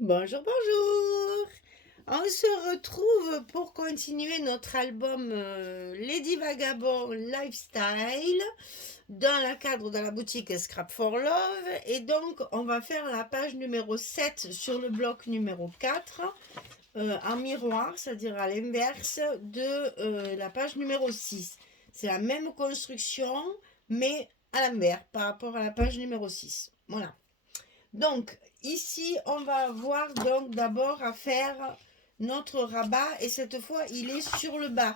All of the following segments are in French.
Bonjour, bonjour. On se retrouve pour continuer notre album Lady Vagabond Lifestyle dans le cadre de la boutique Scrap for Love. Et donc, on va faire la page numéro 7 sur le bloc numéro 4 en miroir, c'est-à-dire à l'inverse de la page numéro 6. C'est la même construction, mais à l'envers par rapport à la page numéro 6. Voilà. Donc, ici, on va avoir donc d'abord à faire notre rabat. Et cette fois, il est sur le bas.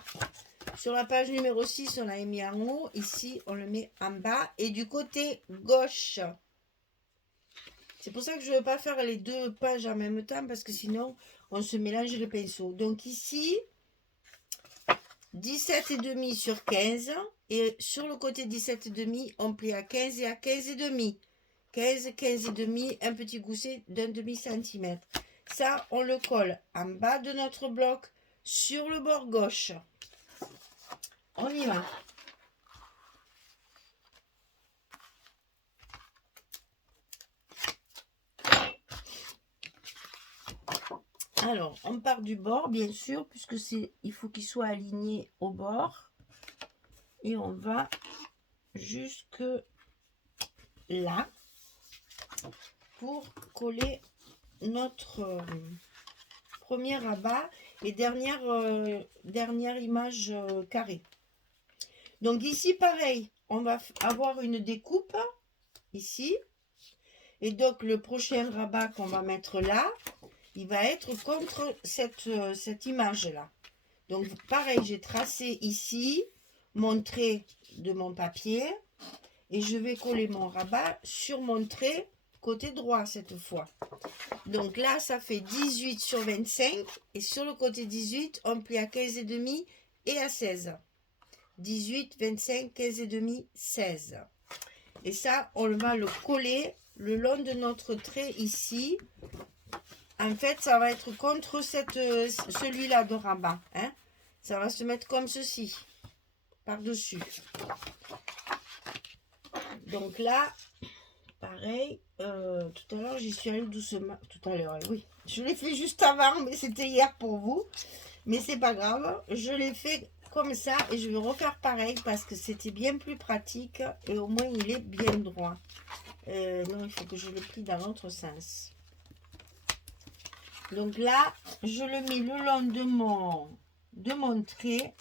Sur la page numéro 6, on l'a mis en haut. Ici, on le met en bas. Et du côté gauche. C'est pour ça que je ne veux pas faire les deux pages en même temps. Parce que sinon, on se mélange les pinceaux. Donc ici, 17,5 sur 15. Et sur le côté 17,5, on plie à 15 et à 15,5. 15, 15 et demi, un petit gousset d'un demi-centimètre. Ça, on le colle en bas de notre bloc sur le bord gauche. On y va. Alors, on part du bord, bien sûr, puisque il faut qu'il soit aligné au bord. Et on va jusque là pour coller notre premier rabat et dernière image carrée. Donc ici, pareil, on va avoir une découpe ici. Et donc, le prochain rabat qu'on va mettre là, il va être contre cette image-là. Donc, pareil, j'ai tracé ici mon trait de mon papier et je vais coller mon rabat sur mon trait côté droit cette fois. Donc là, ça fait 18 sur 25 et sur le côté 18, on plie à 15,5 et à 16. 18, 25, 15,5, 16. Et ça, on va le coller le long de notre trait ici. En fait, ça va être contre celui-là de rabat. Hein. Ça va se mettre comme ceci, par-dessus. Donc là, pareil, tout à l'heure, j'y suis allée doucement. Tout à l'heure, oui. Je l'ai fait juste avant, mais c'était hier pour vous. Mais c'est pas grave. Je l'ai fait comme ça et je vais refaire pareil parce que c'était bien plus pratique et au moins il est bien droit. Non, il faut que je le plie dans l'autre sens. Donc là, je le mets le long de mon trait.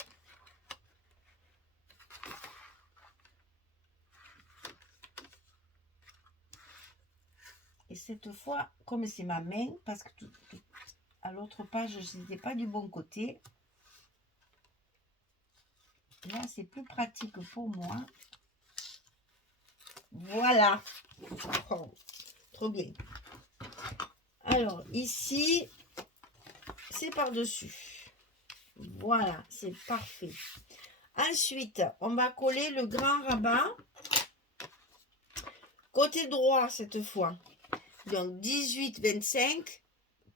Et cette fois, comme c'est ma main, parce que à l'autre page, je n'étais pas du bon côté. Là, c'est plus pratique pour moi. Voilà. Oh, trop bien. Alors, ici, c'est par-dessus. Voilà, c'est parfait. Ensuite, on va coller le grand rabat. Côté droit, cette fois. Donc, 18, 25,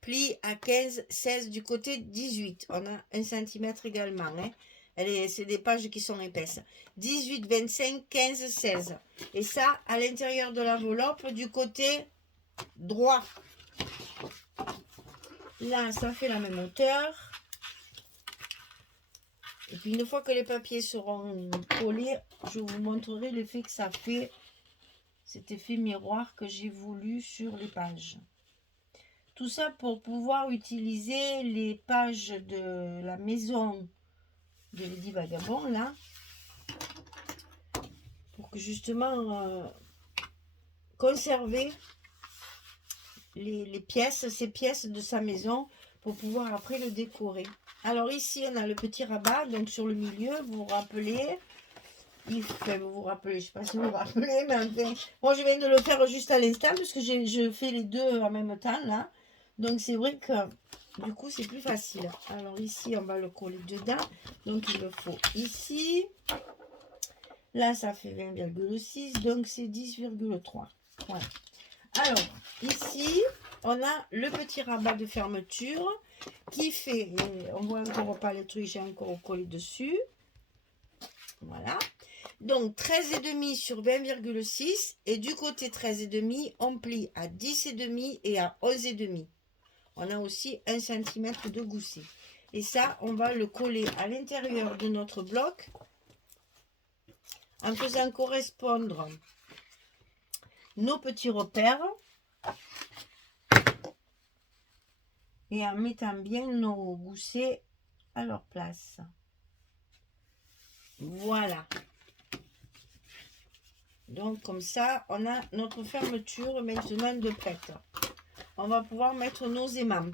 pli à 15, 16 du côté 18. On a 1 cm également. Hein. C'est des pages qui sont épaisses. 18, 25, 15, 16. Et ça, à l'intérieur de l'enveloppe, du côté droit. Là, ça fait la même hauteur. Et puis, une fois que les papiers seront collés, je vous montrerai l'effet que ça fait. Cet effet miroir que j'ai voulu sur les pages. Tout ça pour pouvoir utiliser les pages de la maison de Lady Vagabond là. Pour que justement conserver ces pièces de sa maison pour pouvoir après le décorer. Alors ici on a le petit rabat, donc sur le milieu, vous vous rappelez, vous vous rappelez, je sais pas si vous vous rappelez, mais enfin, moi je viens de le faire juste à l'instant parce que je fais les deux en même temps là. Donc c'est vrai que du coup c'est plus facile. Alors ici on va le coller dedans. Donc il le faut ici. Là ça fait 20,6. Donc c'est 10,3. Voilà. Alors ici on a le petit rabat de fermeture qui fait, on voit encore pas le truc, j'ai encore collé dessus. Voilà. Donc 13,5 sur 20,6 et du côté 13,5 on plie à 10,5 et à 11,5. on a aussi 1 cm de gousset. Et ça, on va le coller à l'intérieur de notre bloc en faisant correspondre nos petits repères et en mettant bien nos goussets à leur place. Voilà. Donc comme ça, on a notre fermeture maintenant de prête. On va pouvoir mettre nos aimants.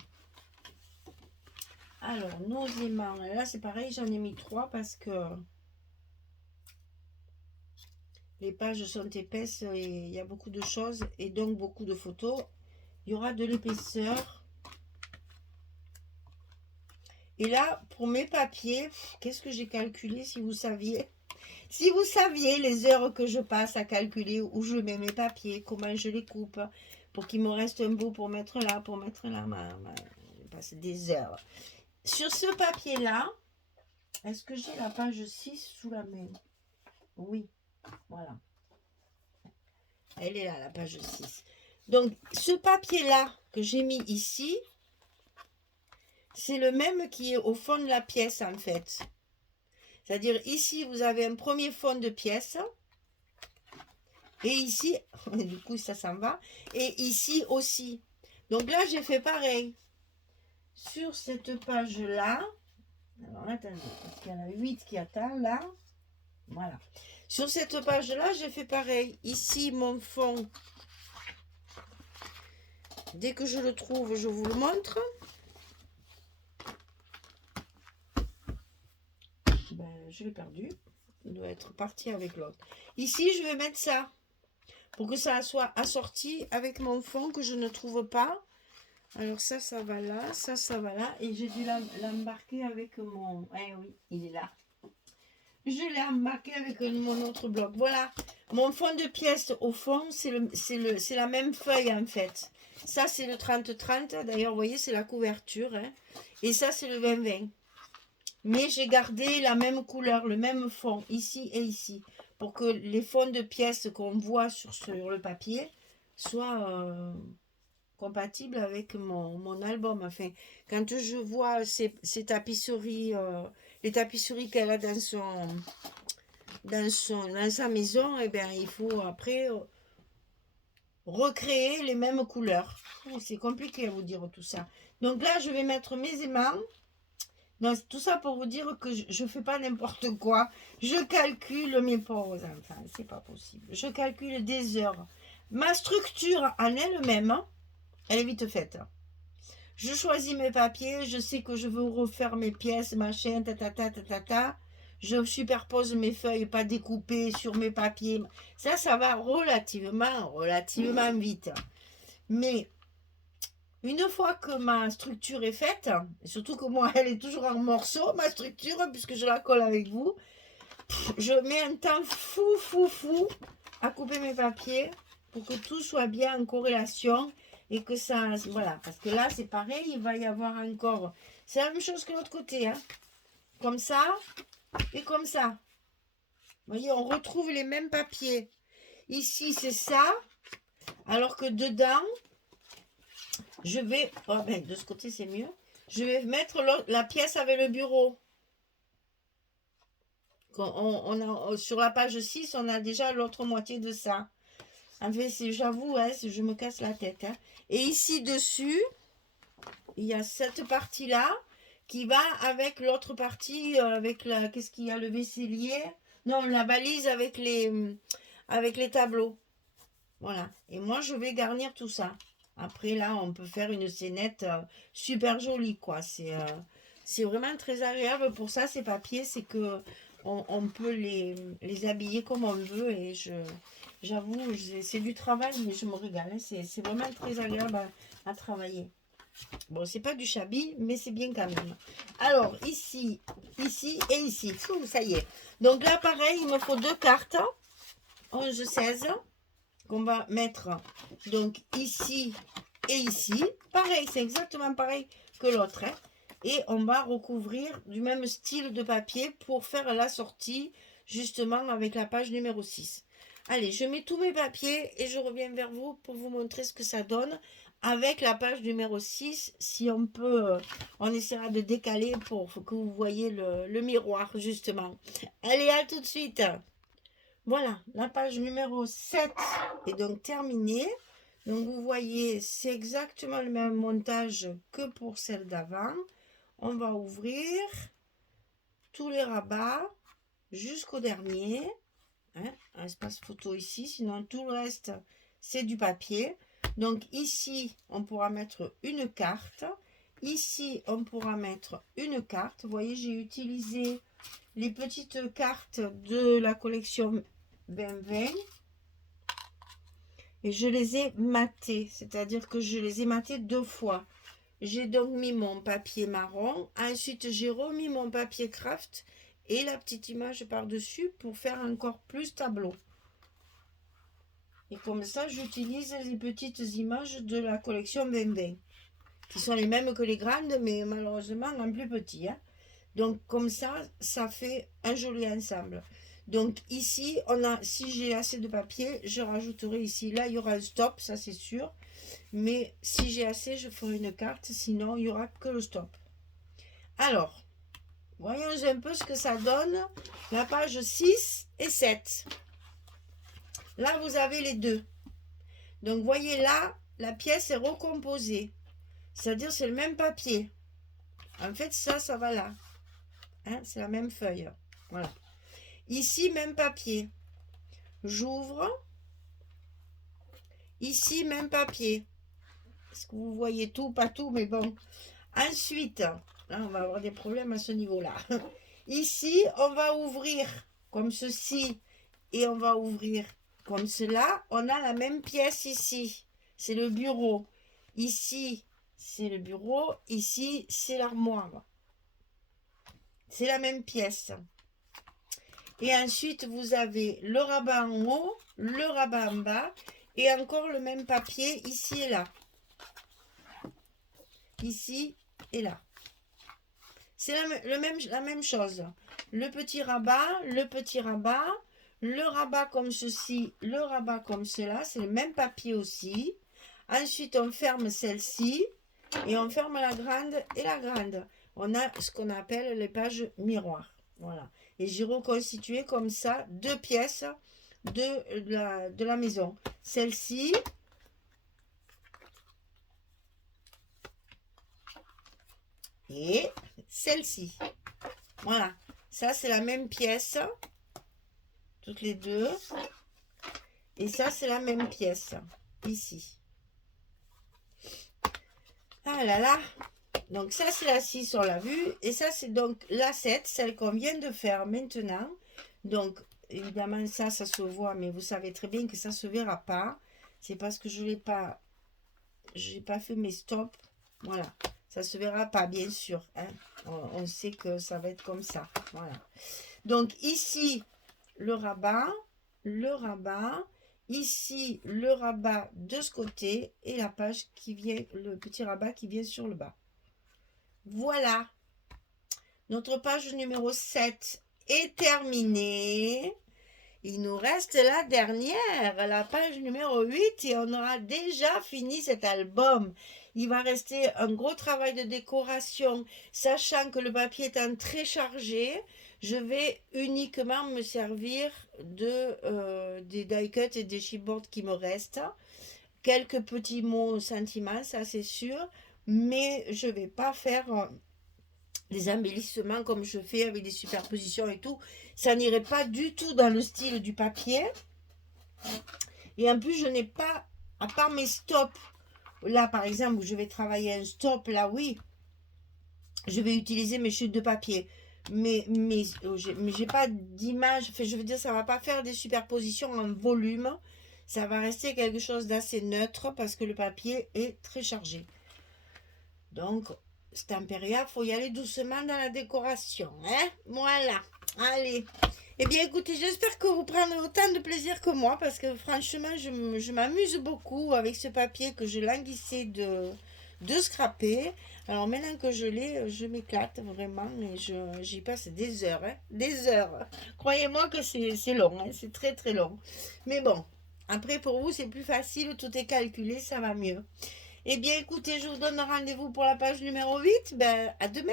Alors, nos aimants, là c'est pareil, j'en ai mis 3 parce que les pages sont épaisses et il y a beaucoup de choses et donc beaucoup de photos. Il y aura de l'épaisseur. Et là, pour mes papiers, qu'est-ce que j'ai calculé si vous saviez? Si vous saviez les heures que je passe à calculer où je mets mes papiers, comment je les coupe, pour qu'il me reste un bout pour mettre là, je passe des heures. Sur ce papier-là, est-ce que j'ai la page 6 sous la main? Oui, voilà. Elle est là, la page 6. Donc, ce papier-là que j'ai mis ici, c'est le même qui est au fond de la pièce, en fait. C'est-à-dire, ici, vous avez un premier fond de pièce. Et ici, du coup, ça s'en va. Et ici aussi. Donc là, j'ai fait pareil. Sur cette page-là, alors attendez, parce qu'il y en a 8 qui attendent là. Voilà. Sur cette page-là, j'ai fait pareil. Ici, mon fond. Dès que je le trouve, je vous le montre. Ben, je l'ai perdu. Il doit être parti avec l'autre. Ici, je vais mettre ça. Pour que ça soit assorti avec mon fond que je ne trouve pas. Alors ça, ça va là. Ça va là. Et j'ai dû l'embarquer avec mon... Eh oui, il est là. Je l'ai embarqué avec mon autre bloc. Voilà. Mon fond de pièce au fond, c'est la même feuille en fait. Ça, c'est le 30-30. D'ailleurs, vous voyez, c'est la couverture. Hein. Et ça, c'est le 20-20. Mais j'ai gardé la même couleur, le même fond, ici et ici. Pour que les fonds de pièces qu'on voit sur le papier soient compatibles avec mon album. Enfin, quand je vois ces tapisseries, les tapisseries qu'elle a dans sa maison, eh bien, il faut après recréer les mêmes couleurs. C'est compliqué à vous dire tout ça. Donc là, je vais mettre mes aimants. Donc, tout ça pour vous dire que je ne fais pas n'importe quoi. Je calcule mes pauses. Enfin, c'est pas possible. Je calcule des heures. Ma structure en elle-même, elle est vite faite. Je choisis mes papiers. Je sais que je veux refaire mes pièces, machin, ta. Je superpose mes feuilles pas découpées sur mes papiers. Ça va relativement vite. Mais une fois que ma structure est faite, surtout que moi, elle est toujours en morceaux, ma structure, puisque je la colle avec vous, je mets un temps fou à couper mes papiers pour que tout soit bien en corrélation et que ça... Voilà, parce que là, c'est pareil, il va y avoir encore... C'est la même chose que l'autre côté, hein. Comme ça et comme ça. Vous voyez, on retrouve les mêmes papiers. Ici, c'est ça, alors que dedans... Je vais, oh ben de ce côté c'est mieux, je vais mettre la pièce avec le bureau. Sur la page 6, on a déjà l'autre moitié de ça. En fait, j'avoue, hein, je me casse la tête. Hein. Et ici dessus, il y a cette partie-là qui va avec l'autre partie, avec la, qu'est-ce qu'il y a, le vaisselier. Non, la valise avec les tableaux. Voilà. Et moi, je vais garnir tout ça. Après, là, on peut faire une scénette super jolie, quoi. C'est vraiment très agréable pour ça, ces papiers. C'est que on peut les habiller comme on veut. Et j'avoue, c'est du travail, mais je me régale. Hein. C'est vraiment très agréable à travailler. Bon, c'est pas du shabby, mais c'est bien quand même. Alors, ici et ici. Fou, ça y est. Donc là, pareil, il me faut 2 cartes. 11-16. Qu'on va mettre donc ici et ici. Pareil, c'est exactement pareil que l'autre. Hein. Et on va recouvrir du même style de papier pour faire la sortie justement avec la page numéro 6. Allez, je mets tous mes papiers et je reviens vers vous pour vous montrer ce que ça donne avec la page numéro 6. Si on peut, on essaiera de décaler pour que vous voyez le miroir, justement. Allez, à tout de suite. Voilà, la page numéro 7 est donc terminée. Donc, vous voyez, c'est exactement le même montage que pour celle d'avant. On va ouvrir tous les rabats jusqu'au dernier. Hein, un espace photo ici, sinon tout le reste, c'est du papier. Donc ici, on pourra mettre une carte. Ici, on pourra mettre une carte. Vous voyez, j'ai utilisé les petites cartes de la collection 2020. Et je les ai matées, c'est-à-dire que je les ai matées 2 fois. J'ai donc mis mon papier marron. Ensuite, j'ai remis mon papier craft et la petite image par-dessus pour faire encore plus tableau. Et comme ça, j'utilise les petites images de la collection 2020, qui sont les mêmes que les grandes, mais malheureusement en plus petit. Hein. Donc comme ça, ça fait un joli ensemble. Donc ici, on a, si j'ai assez de papier, je rajouterai ici. Là, il y aura un stop, ça c'est sûr. Mais si j'ai assez, je ferai une carte. Sinon, il n'y aura que le stop. Alors, voyons un peu ce que ça donne. La page 6 et 7. Là, vous avez les deux. Donc, voyez là, la pièce est recomposée. C'est-à-dire, c'est le même papier. En fait, ça va là. Hein, c'est la même feuille. Voilà. Ici, même papier. J'ouvre. Ici, même papier. Est-ce que vous voyez tout? Pas tout, mais bon. Ensuite, là, on va avoir des problèmes à ce niveau-là. Ici, on va ouvrir comme ceci et on va ouvrir comme cela. On a la même pièce ici. C'est le bureau. Ici, c'est le bureau. Ici, c'est l'armoire. C'est la même pièce. Et ensuite, vous avez le rabat en haut, le rabat en bas et encore le même papier ici et là. Ici et là. C'est la même chose. Le petit rabat, le rabat comme ceci, le rabat comme cela. C'est le même papier aussi. Ensuite, on ferme celle-ci et on ferme la grande et la grande. On a ce qu'on appelle les pages miroirs. Voilà. Et j'ai reconstitué comme ça 2 pièces de la maison. Celle-ci. Et celle-ci. Voilà. Ça, c'est la même pièce. Toutes les deux. Et ça, c'est la même pièce. Ici. Ah là là. Donc, ça, c'est la 6, on l'a vu. Et ça, c'est donc la 7, celle qu'on vient de faire maintenant. Donc, évidemment, ça se voit. Mais vous savez très bien que ça ne se verra pas. C'est parce que je n'ai pas fait mes stops. Voilà. Ça se verra pas, bien sûr. Hein. On sait que ça va être comme ça. Voilà. Donc, ici, le rabat. Ici, le rabat de ce côté. Et la page qui vient, le petit rabat qui vient sur le bas. Voilà. Notre page numéro 7 est terminée. Il nous reste la dernière, la page numéro 8, et on aura déjà fini cet album. Il va rester un gros travail de décoration, sachant que le papier étant très chargé, je vais uniquement me servir des die cuts et des chipboards qui me restent. Quelques petits mots sentiments, ça c'est sûr, mais je ne vais pas faire des embellissements comme je fais avec des superpositions et tout. Ça n'irait pas du tout dans le style du papier. Et en plus, je n'ai pas, à part mes stops, là par exemple, où je vais travailler un stop, là oui, je vais utiliser mes chutes de papier. Mais j'ai pas d'image, enfin, je veux dire, ça va pas faire des superpositions en volume. Ça va rester quelque chose d'assez neutre parce que le papier est très chargé. Donc, Stamperia, il faut y aller doucement dans la décoration. Hein? Voilà. Allez. Eh bien, écoutez, j'espère que vous prendrez autant de plaisir que moi parce que franchement, je m'amuse beaucoup avec ce papier que je languissais de scraper. Alors, maintenant que je l'ai, je m'éclate vraiment et j'y passe des heures. Hein? Des heures. Croyez-moi que c'est long. Hein? C'est très, très long. Mais bon, après, pour vous, c'est plus facile. Tout est calculé, ça va mieux. Eh bien, écoutez, je vous donne rendez-vous pour la page numéro 8. Ben, à demain.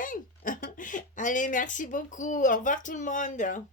Allez, merci beaucoup. Au revoir tout le monde.